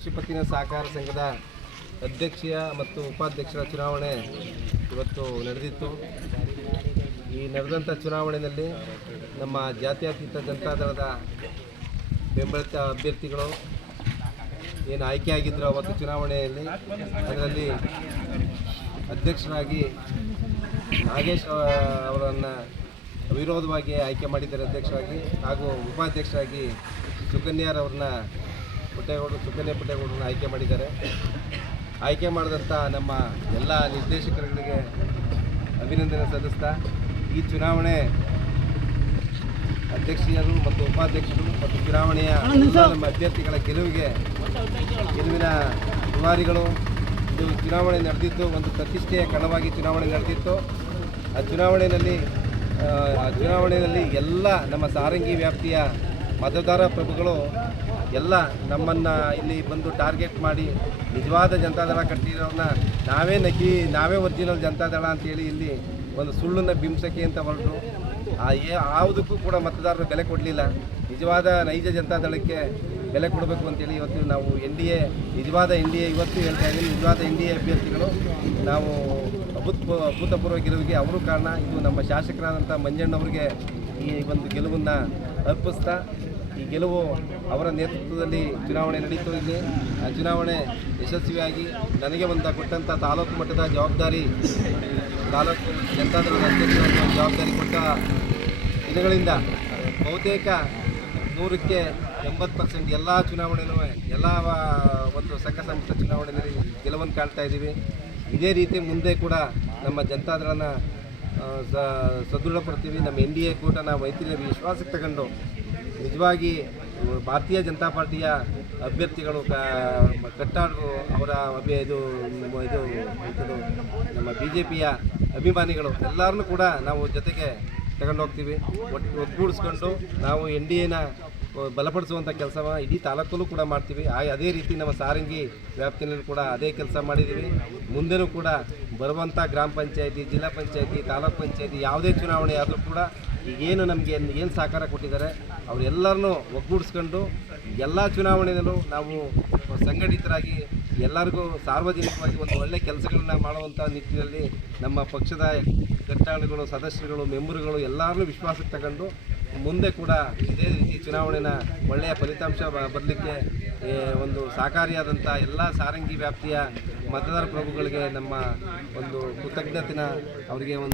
ಕೃಷಿ ಪತ್ತಿನ ಸಹಕಾರ ಸಂಘದ ಅಧ್ಯಕ್ಷೀಯ ಮತ್ತು ಉಪಾಧ್ಯಕ್ಷರ ಚುನಾವಣೆ ಇವತ್ತು ನಡೆದಿತ್ತು. ಈ ನಡೆದಂಥ ಚುನಾವಣೆಯಲ್ಲಿ ನಮ್ಮ ಜಾತ್ಯತೀತ ಜನತಾದಳದ ಬೆಂಬಲಿತ ಅಭ್ಯರ್ಥಿಗಳು ಏನು ಆಯ್ಕೆಯಾಗಿದ್ದರು ಅವತ್ತು ಚುನಾವಣೆಯಲ್ಲಿ, ಅದರಲ್ಲಿ ಅಧ್ಯಕ್ಷರಾಗಿ ನಾಗೇಶ್ ಅವರನ್ನು ಅವಿರೋಧವಾಗಿ ಆಯ್ಕೆ ಮಾಡಿದ್ದಾರೆ ಅಧ್ಯಕ್ಷರಾಗಿ, ಹಾಗೂ ಉಪಾಧ್ಯಕ್ಷರಾಗಿ ಸುಕನ್ಯಾರವ್ರನ್ನ ಸುಕನ್ಯಾ ಪುಟ್ಟೇಗೌಡರನ್ನ ಆಯ್ಕೆ ಮಾಡಿದ್ದಾರೆ. ಆಯ್ಕೆ ಮಾಡಿದಂಥ ನಮ್ಮ ಎಲ್ಲ ನಿರ್ದೇಶಕರುಗಳಿಗೆ ಅಭಿನಂದನೆ ಸಲ್ಲಿಸ್ತಾ, ಈ ಚುನಾವಣೆ ಅಧ್ಯಕ್ಷರು ಮತ್ತು ಉಪಾಧ್ಯಕ್ಷರು ಮತ್ತು ಚುನಾವಣೆಯ ನಮ್ಮ ಅಭ್ಯರ್ಥಿಗಳ ಗೆಲುವಿನ ದುವಾರಿಗಳು. ಇದು ಚುನಾವಣೆ ನಡೆದಿದ್ದು ಒಂದು ಪ್ರತಿಷ್ಠೆಯ ಕಣವಾಗಿ ಚುನಾವಣೆ ನಡೆದಿತ್ತು. ಆ ಚುನಾವಣೆಯಲ್ಲಿ ಎಲ್ಲ ನಮ್ಮ ಸಾರಂಗಿ ವ್ಯಾಪ್ತಿಯ ಮತದಾರ ಪ್ರಭುಗಳು ಎಲ್ಲ ನಮ್ಮನ್ನು ಇಲ್ಲಿ ಬಂದು ಟಾರ್ಗೆಟ್ ಮಾಡಿ ನಿಜವಾದ ಜನತಾದಳ ಕಟ್ಟಿರೋರನ್ನ ನಾವೇ ಒರಿಜಿನಲ್ ಜನತಾದಳ ಅಂತೇಳಿ ಇಲ್ಲಿ ಒಂದು ಸುಳ್ಳನ್ನು ಬಿಂಬಿಸೋಕ್ಕೆ ಅಂತ ಹೊರಟರು. ಯಾವುದಕ್ಕೂ ಕೂಡ ಮತದಾರರು ಬೆಲೆ ಕೊಡಲಿಲ್ಲ. ನಿಜವಾದ ನೈಜ ಜನತಾದಳಕ್ಕೆ ಬೆಲೆ ಕೊಡಬೇಕು ಅಂತೇಳಿ ಇವತ್ತು ನಾವು ನಿಜವಾದ ಇವತ್ತು ಹೇಳ್ತಾ ಇದ್ದೀನಿ, ನಿಜವಾದ ಅಭ್ಯರ್ಥಿಗಳು ನಾವು ಅಭೂತಪೂರ್ವ ಗೆಲುವಿಗೆ ಅವರು ಕಾರಣ. ಇದು ನಮ್ಮ ಶಾಸಕರಾದಂಥ ಮಂಜಣ್ಣವರಿಗೆ ಈ ಒಂದು ಗೆಲುವನ್ನು ಅರ್ಪಿಸ್ತಾ, ಈ ಗೆಲುವು ಅವರ ನೇತೃತ್ವದಲ್ಲಿ ಚುನಾವಣೆ ನಡೀತು. ಇಲ್ಲಿ ಆ ಚುನಾವಣೆ ಯಶಸ್ವಿಯಾಗಿ ನನಗೆ ಕೊಟ್ಟಂಥ ತಾಲೂಕು ಮಟ್ಟದ ಜವಾಬ್ದಾರಿ, ತಾಲೂಕು ಜನತಾದಳದ ಅಧ್ಯಕ್ಷರ ಜವಾಬ್ದಾರಿ ಕೊಟ್ಟ ದಿನಗಳಿಂದ ಬಹುತೇಕ 100ಕ್ಕೆ 80% ಎಲ್ಲ ಚುನಾವಣೆಯೂ ಎಲ್ಲ ಒಂದು ಸಂಘ ಸಂಸ್ಥೆ ಚುನಾವಣೆಯಲ್ಲಿ ಗೆಲುವನ್ನು ಕಾಣ್ತಾ ಇದ್ದೀವಿ. ಇದೇ ರೀತಿ ಮುಂದೆ ಕೂಡ ನಮ್ಮ ಜನತಾದಳನ ಸದೃಢಪಡ್ತೀವಿ. ನಮ್ಮ NDA ಕೂಟನ ಮೈತ್ರಿಯ ವಿಶ್ವಾಸಕ್ಕೆ ತಗೊಂಡು ನಿಜವಾಗಿ ಭಾರತೀಯ ಜನತಾ ಪಾರ್ಟಿಯ ಅಭ್ಯರ್ಥಿಗಳು ಕಟ್ಟಾಡರು, ಅವರ ಇದು ನಮ್ಮ BJPಯ ಅಭಿಮಾನಿಗಳು ಎಲ್ಲರನ್ನೂ ಕೂಡ ನಾವು ಜೊತೆಗೆ ತಗೊಂಡು ಹೋಗ್ತೀವಿ. ಒಟ್ಟುಗೂಡಿಸ್ಕೊಂಡು ನಾವು NDAನ ಬಲಪಡಿಸುವಂಥ ಕೆಲಸವ ಇಡೀ ತಾಲೂಕಲ್ಲೂ ಕೂಡ ಮಾಡ್ತೀವಿ. ಅದೇ ರೀತಿ ನಮ್ಮ ಸಾರಂಗಿ ವ್ಯಾಪ್ತಿಯಲ್ಲಿ ಕೂಡ ಅದೇ ಕೆಲಸ ಮಾಡಿದ್ದೀವಿ. ಮುಂದೆನೂ ಕೂಡ ಬರುವಂಥ ಗ್ರಾಮ ಪಂಚಾಯತಿ, ಜಿಲ್ಲಾ ಪಂಚಾಯತಿ, ತಾಲೂಕು ಪಂಚಾಯತಿ ಯಾವುದೇ ಚುನಾವಣೆ ಆದರೂ ಕೂಡ ಈಗೇನು ನಮಗೆ ಏನು ಸಹಕಾರ ಕೊಟ್ಟಿದ್ದಾರೆ ಅವರೆಲ್ಲರನ್ನೂ ಒಗ್ಗೂಡಿಸ್ಕೊಂಡು ಎಲ್ಲ ಚುನಾವಣೆಯಲ್ಲೂ ನಾವು ಸಂಘಟಿತರಾಗಿ ಎಲ್ಲರಿಗೂ ಸಾರ್ವಜನಿಕವಾಗಿ ಒಂದು ಒಳ್ಳೆಯ ಕೆಲಸಗಳನ್ನ ಮಾಡುವಂಥ ನಿಟ್ಟಿನಲ್ಲಿ ನಮ್ಮ ಪಕ್ಷದ ಘಟ್ಟಾಳುಗಳು, ಸದಸ್ಯರುಗಳು, ಮೆಂಬರುಗಳು ಎಲ್ಲರನ್ನೂ ವಿಶ್ವಾಸಕ್ಕೆ ತಗೊಂಡು ಮುಂದೆ ಕೂಡ ಇದೇ ರೀತಿ ಚುನಾವಣೆನ ಒಳ್ಳೆಯ ಫಲಿತಾಂಶ ಬರಲಿಕ್ಕೆ ಒಂದು ಸಹಕಾರಿಯಾದಂಥ ಎಲ್ಲ ಸಾರಂಗಿ ವ್ಯಾಪ್ತಿಯ ಮತದಾರ ಪ್ರಭುಗಳಿಗೆ ನಮ್ಮ ಒಂದು ಕೃತಜ್ಞತೆನ ಅವರಿಗೆ ಒಂದು